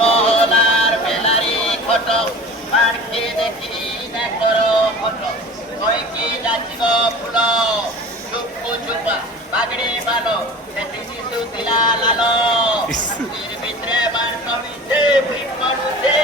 মহলার বেলারি খটক মার্কে দেখি দেখর খটক কয়েকি যাচিব ফুল চুপু চুপা বাগড়ি বালো সেটি শিশু দিলা লালো ভিতরে বার কমিছে ভিড় করুছে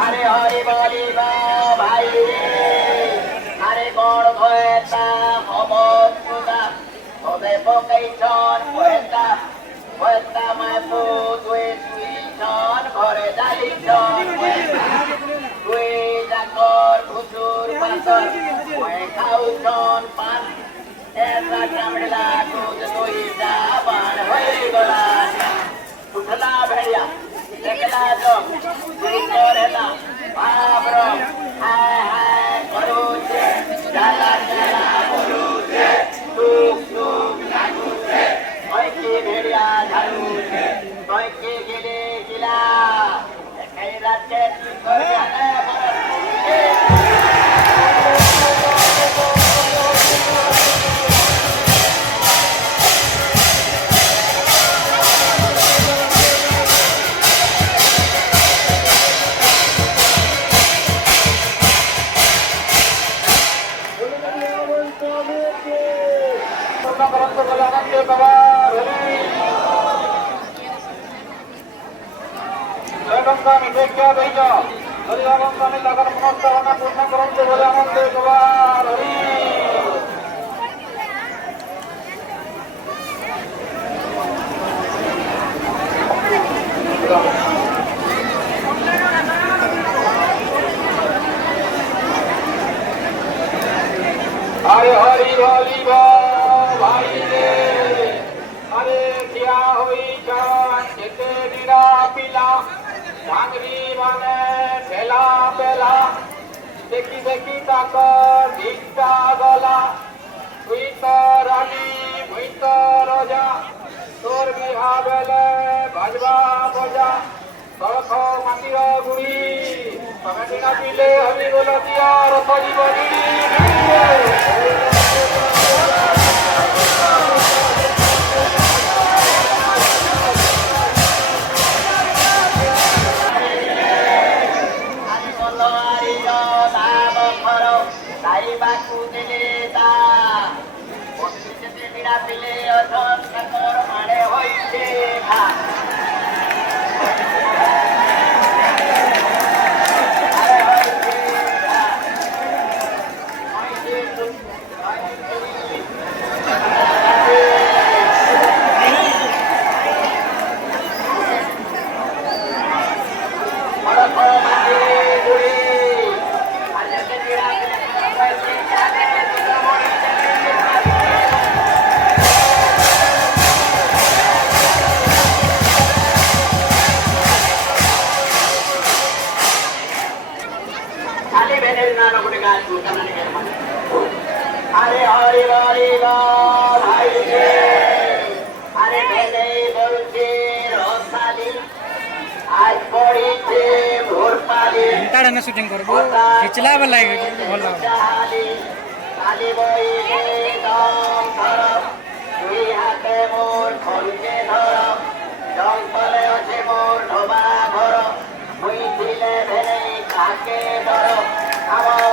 अरे हरि बोली भाई अरे कौन भयता हमत खुदा तबे पकैछन भयता मापु दुई छन घरे जालिछन दुई जाकर खुजुर पातर भय खाउछन पान एसा चामडला दूध दुईटा बाण भइगला उठला भेड़िया देखला जो करेला बाबरो हाय हाय करूचे जाला जाला बोलूचे सुख सुख लागूचे ओके भेड़िया झाड़ूचे ओके गेले गिला काही राते करियाने अरे हरि बोली भाई रे अरे क्या हुई जान जेते निरा पिला डांगरी माने ठेला पेला देखी देखी ताकर ढीकता गला हुई तो रानी हुई গুড়ি তবে না দিলে আমি বলে দিয়া রথ দিব আরে হরি হরি ভাই আরে ভেলে বলছে রসালি আজ পড়িছে ভোর পালি তাড়ানো শুটিং করবো খিচলা ভাল লাগে ভাল কালি বইলে দম ধর দুই হাতে মোর খড়িতে ধর জঙ্গলে আছে মোর ঢোবা ঘর হইছিলে ভেলে কাকে ধর আমার